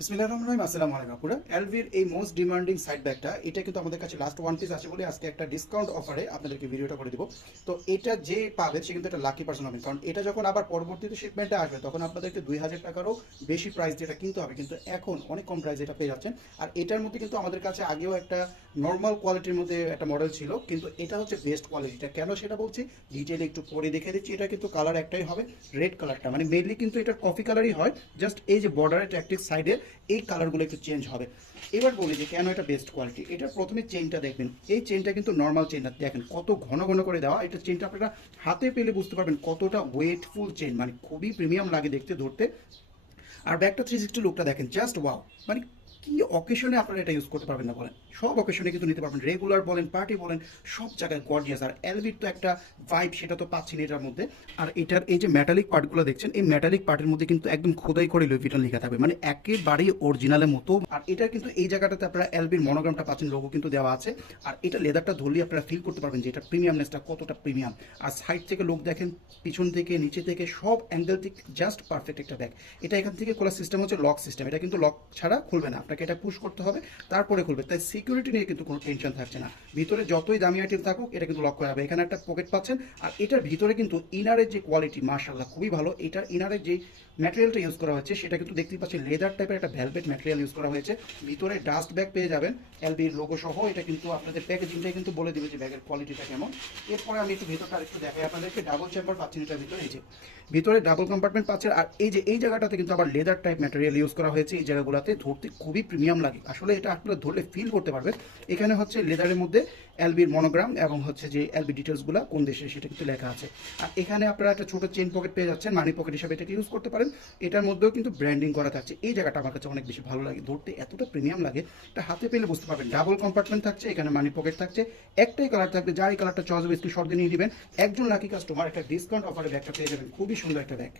বিসমিল্লাহ রহমান রহিম। আসসালামু আলাইকুম এলভির এই মোস্ট ডিমান্ডিং সাইড ব্যাগটা এটা কিন্তু আমাদের কাছে লাস্ট ওয়ান পিস আছে বলে আজকে একটা ডিসকাউন্ট অফারে আপনাদেরকে ভিডিওটা করে দিব। তো এটা যে পাবে, সে কিন্তু একটা লাকি পার্সন হবেন কারণ এটা যখন আবার পরবর্তীতে শিপমেন্টে আসবে, তখন আপনাদেরকে দুই হাজার টাকারও বেশি প্রাইস যেটা কিনতে হবে। কিন্তু এখন অনেক কম প্রাইস এটা পেয়ে যাচ্ছেন। আর এটার মধ্যে কিন্তু আমাদের কাছে আগেও একটা নর্মাল কোয়ালিটির মধ্যে একটা মডেল ছিল, কিন্তু এটা হচ্ছে বেস্ট কোয়ালিটিটা কেন সেটা বলছি? ডিটেলে একটু পরে দেখে দিচ্ছি। এটা কিন্তু কালার একটাই হবে রেড কালারটা মানে মেনলি কিন্তু এটা কফি কালারই হয়। জাস্ট এই যে বর্ডারের ট্যাকটিক সাইডে এই কালারগুলো একটু চেঞ্জ হবে। এবার বলি যে কেন এটা বেস্ট কোয়ালিটি এটা প্রথমে চেনটা দেখবেন। এই চেনটা কিন্তু নর্মাল চেন না। দেখেন কত ঘন ঘন করে দেওয়া। এটা চেনটা আপনারা হাতে পেলে বুঝতে পারবেন কতটা ওয়েটফুল চেন মানে খুবই প্রিমিয়াম লাগে দেখতে, ধরতে। আর ব্যাকটা থ্রি সিক্সটি লুকটা দেখেন জাস্ট ওয়াও মানে কি অকেশনে আপনারা এটা ইউজ করতে পারবেন না বলেন? সব অকেশনে কিন্তু নিতে পারবেন। রেগুলার বলেন পার্টি বলেন, সব জায়গায় গর্জিয়াস আর এলভির তো একটা ভাইব সেটা তো পাচ্ছেন এটার মধ্যে। আর এটার এই যে মেটালিক পার্টগুলো দেখছেন, এই মেটালিক পার্টের মধ্যে কিন্তু একদম খোদাই করে লুইভিটন লেখা থাকবে। মানে একেবারেই অরিজিনালের মতো। আর এটা কিন্তু এই জায়গাটাতে আপনারা এলবির মনোগ্রামটা পাচ্ছেন লোগো কিন্তু দেওয়া আছে। আর এটা লেদারটা ধরলে আপনারা ফিল করতে পারবেন যে এটা প্রিমিয়ামনেসটা কতটা প্রিমিয়াম আর সাইড থেকে লোক দেখেন, পিছন থেকে, নিচে থেকে, সব অ্যাঙ্গেল থেকে জাস্ট পারফেক্ট একটা ব্যাগ এটা এখান থেকে খোলার সিস্টেম হচ্ছে লক সিস্টেম এটা কিন্তু লক ছাড়া খুলবে না। আপনাকে এটা পুশ করতে হবে, তারপরে খুলবে। তাই সিকিউরিটি নিয়ে কিন্তু কোনো টেনশন থাকছে না। ভিতরে যতই দামি আইটেম থাকুক, এটা কিন্তু লক করা হবে এখানে একটা পকেট পাচ্ছেন, আর এটার ভিতরে কিন্তু ইনারের যে কোয়ালিটি মার্শাল্লাহ খুবই ভালো। এটার ইনারের যে ম্যাটেরিয়ালটা ইউজ করা হয়েছে সেটা কিন্তু দেখতেই পাচ্ছেন লেদার টাইপের একটা ভ্যালভেট ম্যাটেরিয়াল ইউজ করা হয়েছে। ভিতরে ডাস্ট ব্যাগ পেয়ে যাবেন এলবির লোগো সহ। এটা কিন্তু আপনাদের প্যাকেজিংটাই কিন্তু বলে দিবে যে ব্যাগের কোয়ালিটিটা কেমন। এরপরে আমি একটু ভিতরটা একটু দেখাই আপনাদেরকে। ডাবল চেম্বার পাচ্ছেন এটার ভিতরে, এই যে। ভিতরে ডাবল কম্পার্টমেন্ট পাচ্ছেন, আর এই যে, এই জায়গাটাতে কিন্তু আবার লেদার টাইপ ম্যাটেরিয়াল ইউজ করা হয়েছে। এই জায়গাগুলোতে ধরতে খুবই প্রিমিয়াম লাগে। আসলে এটা আপনারা ধরলে ফিল করতে পারবেন। এখানে হচ্ছে লেদারের মধ্যে এলবির মনোগ্রাম এবং হচ্ছে যে এলবি ডিটেলসগুলো কোন দেশে, সেটা কিন্তু লেখা আছে। আর এখানে আপনারা একটা ছোট চেন পকেট পেয়ে যাচ্ছেন মানি পকেট হিসাবে এটাকে ইউজ করতে পারেন। এটার মধ্যেও কিন্তু ব্র্যান্ডিং করা থাকছে। এই জায়গাটা আমার কাছে অনেক বেশি ভালো লাগে। ধরতে এতটা প্রিমিয়াম লাগে, এটা হাতে পেলে বুঝতে পারবেন। ডাবল কম্পার্টমেন্ট থাকছে, এখানে মানি পকেট থাকছে। একটাই কালার থাকবে, যার এই কালারটা চয়েস হবে স্ক্রিনশট দিয়ে নিয়ে নেবেন। একজন লাকি কাস্টমার একটা ডিসকাউন্ট অফারে ব্যাগটা পেয়ে যাবেন। খুবই সুন্দর একটা ব্যাগ